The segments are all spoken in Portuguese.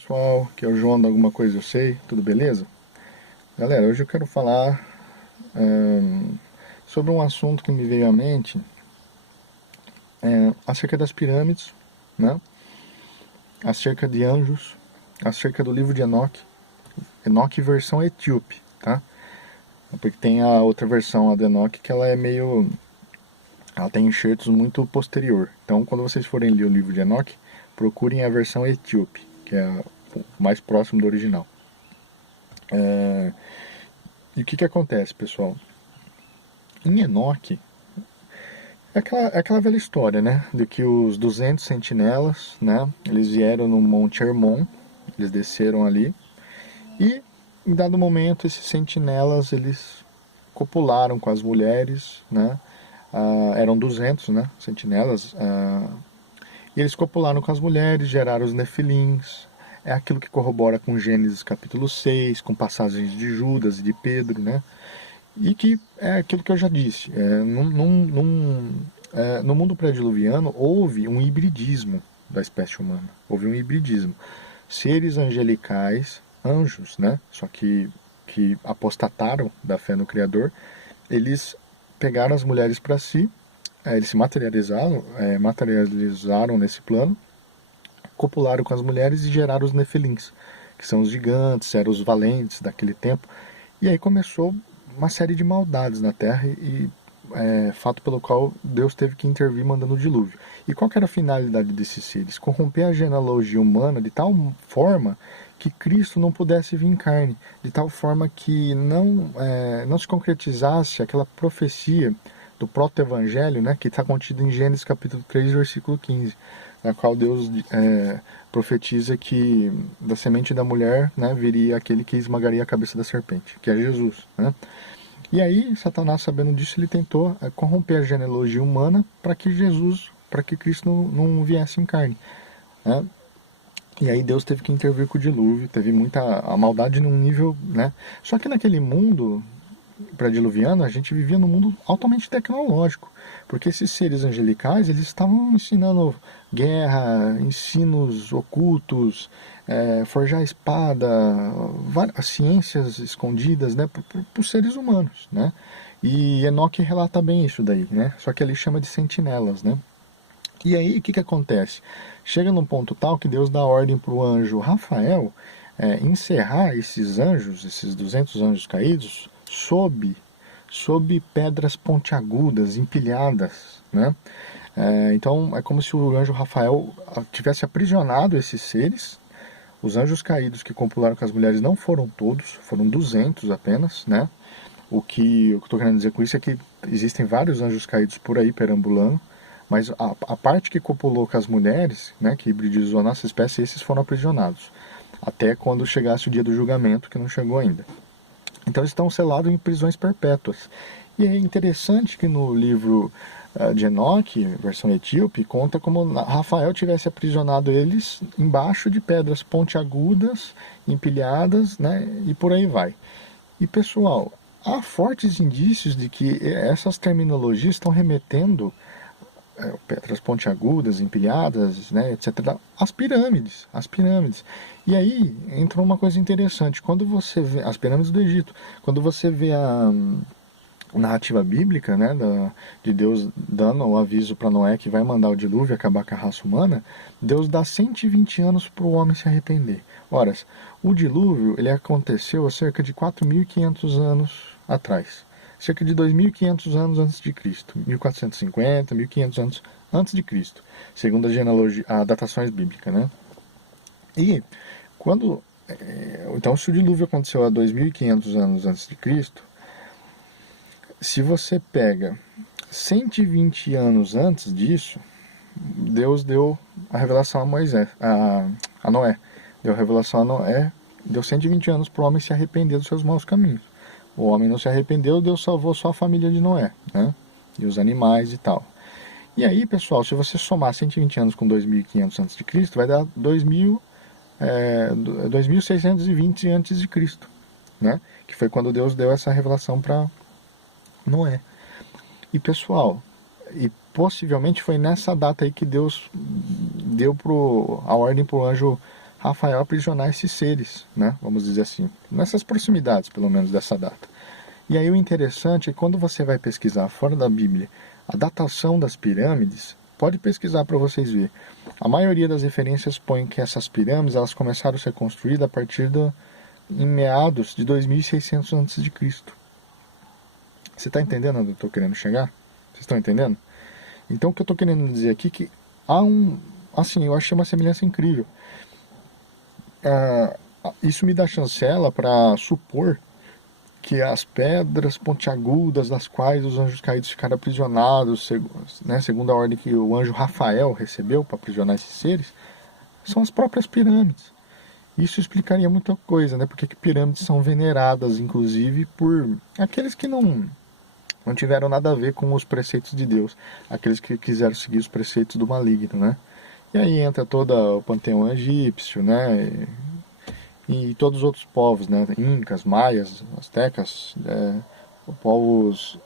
Pessoal, que é o João da Alguma Coisa Eu Sei, tudo beleza? Galera, hoje eu quero falar sobre um assunto que me veio à mente acerca das pirâmides, né? Acerca de anjos, acerca do livro de Enoque, Enoque versão etíope, tá? Porque tem a outra versão, a de Enoque, que ela é meio... ela tem enxertos muito posterior. Então, quando vocês forem ler o livro de Enoque, procurem a versão etíope, que é o mais próximo do original. E o que acontece, pessoal? Em Enoque, é aquela velha história, né? De que os 200 sentinelas, né? Eles vieram no Monte Hermon, eles desceram ali. E, em dado momento, esses sentinelas, eles copularam com as mulheres, né? Eram 200, né? Sentinelas. E eles copularam com as mulheres, geraram os nefilins. É aquilo que corrobora com Gênesis capítulo 6, com passagens de Judas e de Pedro, né? E que é aquilo que eu já disse, no mundo pré-diluviano houve um hibridismo da espécie humana, houve um hibridismo. Seres angelicais, anjos, né? Só que apostataram da fé no Criador, eles pegaram as mulheres para si, eles se materializaram nesse plano, copularam com as mulheres e geraram os nefilins, que são os gigantes, eram os valentes daquele tempo. E aí começou uma série de maldades na Terra fato pelo qual Deus teve que intervir mandando o dilúvio. E qual que era a finalidade desses seres? Corromper a genealogia humana de tal forma que Cristo não pudesse vir em carne, de tal forma que não se concretizasse aquela profecia do proto-evangelho, né, que está contido em Gênesis capítulo 3, versículo 15, na qual Deus profetiza que da semente da mulher, né, viria aquele que esmagaria a cabeça da serpente, que é Jesus, né? E aí, Satanás, sabendo disso, ele tentou corromper a genealogia humana para que Cristo não viesse em carne, né? E aí Deus teve que intervir com o dilúvio, teve muita a maldade num nível, né? Só que naquele mundo pré-diluviano, a gente vivia num mundo altamente tecnológico, porque esses seres angelicais, eles estavam ensinando guerra, ensinos ocultos, forjar espada, várias ciências escondidas, né, para os seres humanos, né? E Enoque relata bem isso daí, né? Só que ele chama de sentinelas, né? E aí, o que acontece? Chega num ponto tal que Deus dá ordem para o anjo Rafael encerrar esses anjos, esses 200 anjos caídos, sob pedras pontiagudas, empilhadas, né? Então, é como se o anjo Rafael tivesse aprisionado esses seres. Os anjos caídos que copularam com as mulheres não foram todos, foram 200 apenas, né? O que eu estou querendo dizer com isso é que existem vários anjos caídos por aí perambulando, mas a parte que copulou com as mulheres, né, que hibridizou a nossa espécie, esses foram aprisionados. Até quando chegasse o dia do julgamento, que não chegou ainda. Então eles estão selados em prisões perpétuas. E é interessante que no livro de Enoque, versão etíope, conta como Rafael tivesse aprisionado eles embaixo de pedras pontiagudas, empilhadas, né, e por aí vai. E pessoal, há fortes indícios de que essas terminologias estão remetendo pedras pontiagudas, empilhadas, né, etc. As pirâmides, as pirâmides. E aí entra uma coisa interessante. Quando você vê as pirâmides do Egito, quando você vê a narrativa bíblica, né, de Deus dando o aviso para Noé que vai mandar o dilúvio e acabar com a raça humana, Deus dá 120 anos para o homem se arrepender. Ora, o dilúvio ele aconteceu há cerca de 4.500 anos atrás. Cerca de 2.500 anos antes de Cristo, 1450, 1.500 anos antes de Cristo, segundo a genealogia, as datações bíblicas, né? E quando então se o dilúvio aconteceu há 2.500 anos antes de Cristo, se você pega 120 anos antes disso, Deus deu a revelação a Moisés, a Noé. Deu a revelação a Noé, deu 120 anos para o homem se arrepender dos seus maus caminhos. O homem não se arrependeu, Deus salvou só a família de Noé, né? E os animais e tal. E aí, pessoal, se você somar 120 anos com 2.500 a.C., vai dar 2.620 a.C., né? Que foi quando Deus deu essa revelação para Noé. E pessoal, e possivelmente foi nessa data aí que Deus deu a ordem para o anjo Rafael aprisionar esses seres, né? Vamos dizer assim, nessas proximidades, pelo menos, dessa data. E aí o interessante é que quando você vai pesquisar fora da Bíblia a datação das pirâmides, pode pesquisar para vocês verem. A maioria das referências põe que essas pirâmides elas começaram a ser construídas a partir em meados de 2600 a.C. Você está entendendo onde eu estou querendo chegar? Vocês estão entendendo? Então o que eu estou querendo dizer aqui é que há assim, eu achei uma semelhança incrível. Isso me dá chancela para supor que as pedras pontiagudas das quais os anjos caídos ficaram aprisionados, né, segundo a ordem que o anjo Rafael recebeu para aprisionar esses seres, são as próprias pirâmides. Isso explicaria muita coisa, né? Porque que pirâmides são veneradas, inclusive, por aqueles que não tiveram nada a ver com os preceitos de Deus, aqueles que quiseram seguir os preceitos do maligno, né? E aí entra todo o panteão egípcio, né? E todos os outros povos, né? Incas, maias, astecas, povos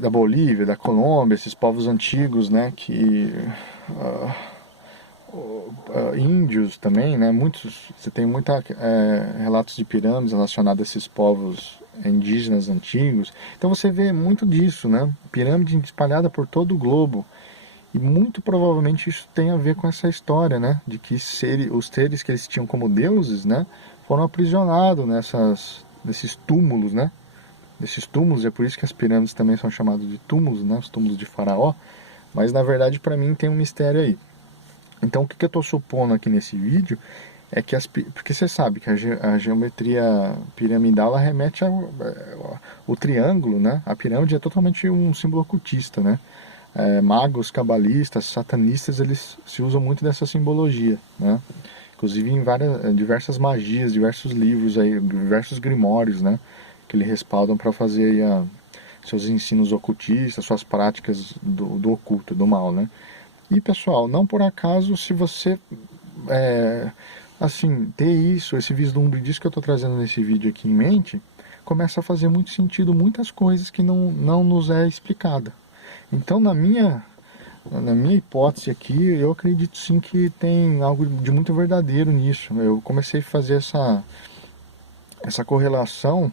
da Bolívia, da Colômbia, esses povos antigos, né? Que índios também, né? Você tem muita relatos de pirâmides relacionados a esses povos indígenas antigos. Então você vê muito disso, né? Pirâmide espalhada por todo o globo. E muito provavelmente isso tem a ver com essa história, né? De que os seres que eles tinham como deuses, né? Foram aprisionados nesses túmulos, né? Nesses túmulos, é por isso que as pirâmides também são chamadas de túmulos, né? Os túmulos de Faraó. Mas na verdade para mim tem um mistério aí. Então o que eu estou supondo aqui nesse vídeo é que porque você sabe que a geometria piramidal ela remete ao triângulo, né? A pirâmide é totalmente um símbolo ocultista, né? Magos, cabalistas, satanistas, eles se usam muito dessa simbologia, né? Inclusive em diversas magias, diversos livros, aí, diversos grimórios, né? Que eles respaldam para fazer aí, seus ensinos ocultistas, suas práticas do oculto, do mal, né? E pessoal, não por acaso, se você assim, ter esse vislumbre disso que eu estou trazendo nesse vídeo aqui em mente, começa a fazer muito sentido muitas coisas que não nos é explicada. Então, na minha hipótese aqui, eu acredito sim que tem algo de muito verdadeiro nisso. Eu comecei a fazer essa correlação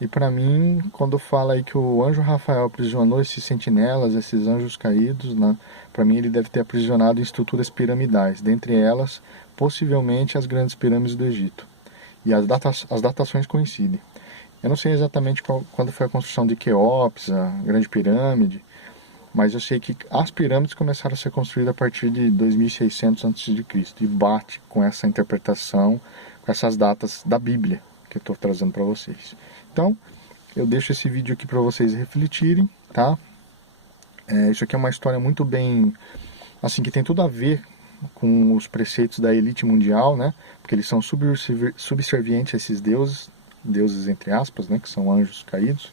e para mim, quando fala aí que o anjo Rafael aprisionou esses sentinelas, esses anjos caídos, né, para mim ele deve ter aprisionado em estruturas piramidais, dentre elas, possivelmente as grandes pirâmides do Egito. E as datações coincidem. Eu não sei exatamente quando foi a construção de Quéops, a Grande Pirâmide, mas eu sei que as pirâmides começaram a ser construídas a partir de 2600 a.C. e bate com essa interpretação, com essas datas da Bíblia que eu estou trazendo para vocês. Então, eu deixo esse vídeo aqui para vocês refletirem, tá? Isso aqui é uma história muito bem, assim, que tem tudo a ver com os preceitos da elite mundial, né? Porque eles são subservientes a esses deuses entre aspas, né? Que são anjos caídos.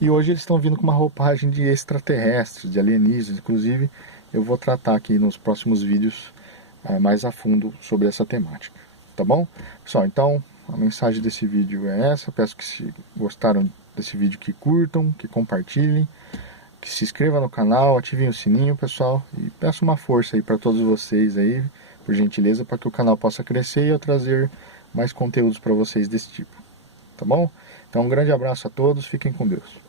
E hoje eles estão vindo com uma roupagem de extraterrestres, de alienígenas. Inclusive, eu vou tratar aqui nos próximos vídeos mais a fundo sobre essa temática. Tá bom? Pessoal, então a mensagem desse vídeo é essa. Peço que se gostaram desse vídeo que curtam, que compartilhem, que se inscrevam no canal, ativem o sininho, pessoal. E peço uma força aí para todos vocês aí, por gentileza, para que o canal possa crescer e eu trazer mais conteúdos para vocês desse tipo. Tá bom? Então um grande abraço a todos, fiquem com Deus.